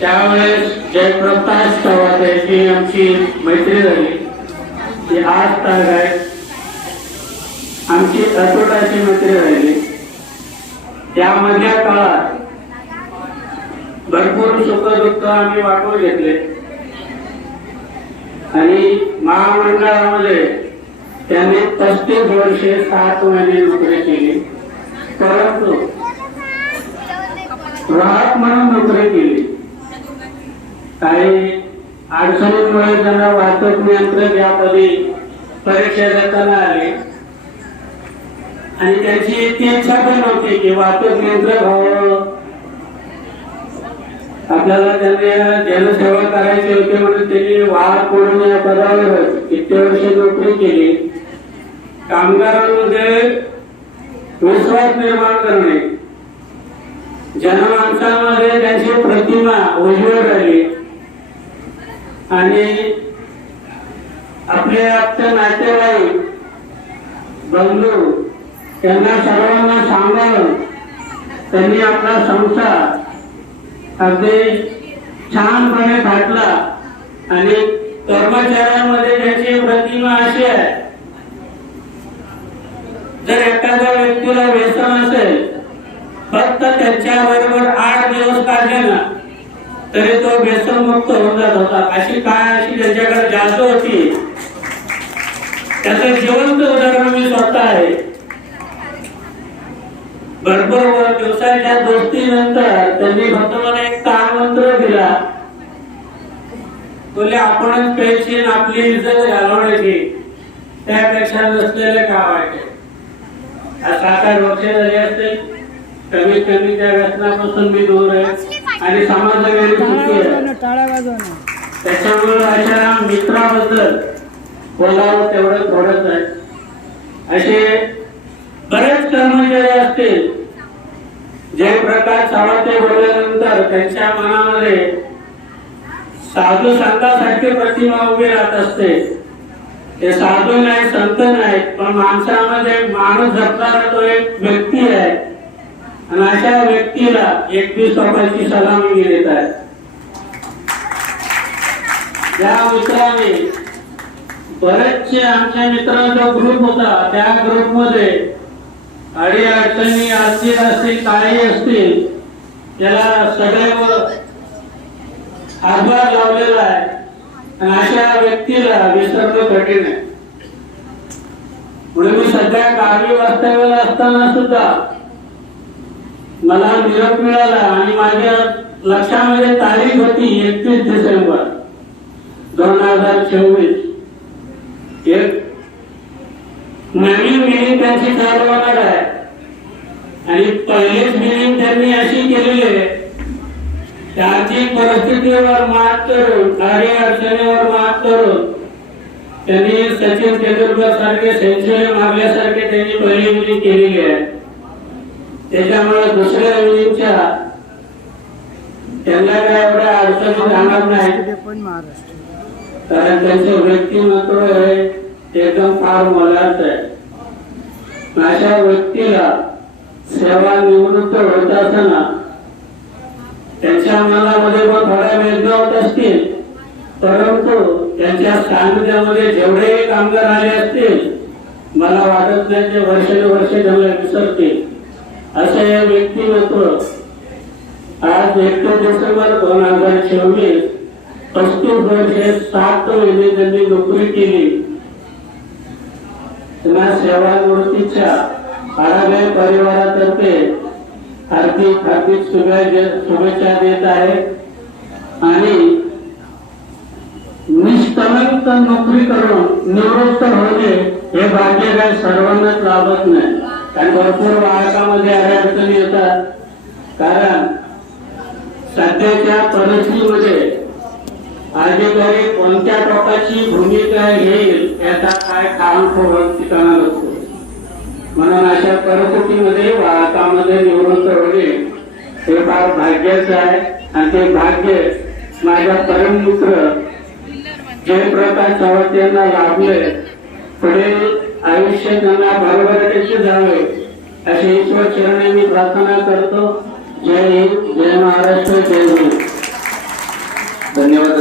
त्यावेळेस जयप्रकाश चव्हाण यांची आमची मैत्री झाली. ती आज ताग आहे. आमची अतोटाची मैत्री राहिली. त्यामधल्या काळात भरपूर सुख दुःख आम्ही वाटून घेतले. आणि महामंडळामध्ये त्यांनी पस्तीस वर्षे सात महिने नोकरी केली. परंतु राहत म्हणून नोकरी केली. काही अडचणींमुळे त्यांना वाहतूक नियंत्रक या परीक्षा देताना आले. आणि त्यांची इतकी इच्छा पण नव्हती की वाहतूक नियंत्रक व्हावं. आपल्याला त्यांनी जनसेवा करायची होती म्हणून त्यांनी वाहक म्हणून या पदावरच किती वर्ष नोकरी केली. कामगारांमध्ये विश्वास निर्माण करणे. जनमानसामध्ये त्यांची प्रतिमा उज्ज्वल राहिली. आणि आपले आजच्या नातेवाईक बंधू त्यांना सर्वांना सांभाळून त्यांनी आपला संसार अगदी छानपणे घातला. आणि कर्मचाऱ्यांमध्ये त्याची प्रतिमा अशी आहे जर एखाद्या व्यक्तीला व्यसन असेल फक्त त्याच्या बरोबर आठ दिवस काढले ना तरी तो व्यसन मुक्त होऊन जात होता. अशी काय अशी त्याच्याकडे जादू होती? त्याचं जिवंत उदाहरण मी स्वतः आहे. भरपूर दिवसाच्या दोस्तीनंतर त्यांनी फक्त मला एक मंत्र दिला. बोलले आपणच पेन्शन आपली इज्जत घालवण्याची त्यापेक्षा नसलेले काम आहे. सात आठ वर्ष झाली असते कमीत कमी त्या व्यसनापासून मी दूर आहे. आणि आहे. त्याच्यामुळे अशा मित्राबद्दल बोलावं तेवढं थोडंच आहे. असे बरेच कर्मचारी असतील जे प्रकार सावते बोलल्यानंतर त्यांच्या मनामध्ये साधू संतांसारखी प्रतिमा उभी राहत असते. ते साधू नाही संत नाहीत पण माणसामध्ये माणूस जपणारा तो एक व्यक्ती आहे. आणि अशा व्यक्तीला एकवीस रुपयाची सलामी घेत देत आहे. या मित्राने बरेचसे आमच्या मित्रांचा ग्रुप होता. त्या ग्रुपमध्ये अडी अडचणी असतील असतील काही असतील त्याला सदैव हातभार लावलेला आहे. आणि अशा व्यक्तीला विसरणं कठीण आहे. म्हणून मी सध्या गावी वास्तव्याला असताना सुद्धा मला निरोप मिळाला आणि माझ्या लक्षामध्ये तारीख होती एकतीस डिसेंबर दोन हजार चोवीस. एक नवीन मिटिंग त्यांची चालू होणार आहे. आणि पहिलीच मिटिंग त्यांनी अशी केलेली आहे आर्थिक परिस्थितीवर मात करून कार्य अडचणीवर मात करून त्यांनी सचिन तेंडुलकर सारखे सेंचुरी मारल्यासारखे त्यांनी पहिली मुली केलेली आहे. त्याच्यामुळे दुसऱ्या वेळीच्या त्यांना काय एवढ्या अडचणी जाणार नाही. कारण त्यांचं व्यक्तिमत्व हे एकदम फार मोलाचं आहे. अशा व्यक्तीला सेवा निवृत्त होत असताना त्यांच्या मनामध्ये पण थोड्या वेदना होत असतील. परंतु त्यांच्या सान्निध्यामध्ये जेवढेही कामगार आले असतील मला वाटत नाही ते वर्षानुवर्ष त्यांना विसरतील. अशा या व्यक्ती व्यक्तिमत्व आज एकतीस डिसेंबर दोन हजार चोवीस पस्तीस वर्षे सात महिने त्यांनी नोकरी केली. त्यांना सेवानिवृत्तीच्या आरामे परिवारातर्फे हार्दिक हार्दिक शुभेच्छा देत आहे. आणि निष्कलंक नोकरी करून निवृत्त होणे हे भाग्य काय सर्वांनाच लाभत नाही. कारण भरपूर वाहकामध्ये अडचणी येतात. कारण सध्याच्या परिस्थितीमध्ये अधिकारी कोणत्या टोकाची भूमिका घेईल याचा काय काम ठिकाणा नसतो. म्हणून अशा परिस्थितीमध्ये वाहकामध्ये निवृत्त होणे हे फार भाग्याचं आहे. आणि ते भाग्य माझ्या परम मित्र जयप्रकाश सावंत यांना लाभले पुढे आयुष्य त्यांना भरभराटीचे जावे. अशी ईश्वर चरणी मी प्रार्थना करतो. जय हिंद जय महाराष्ट्र जय हिंद. धन्यवाद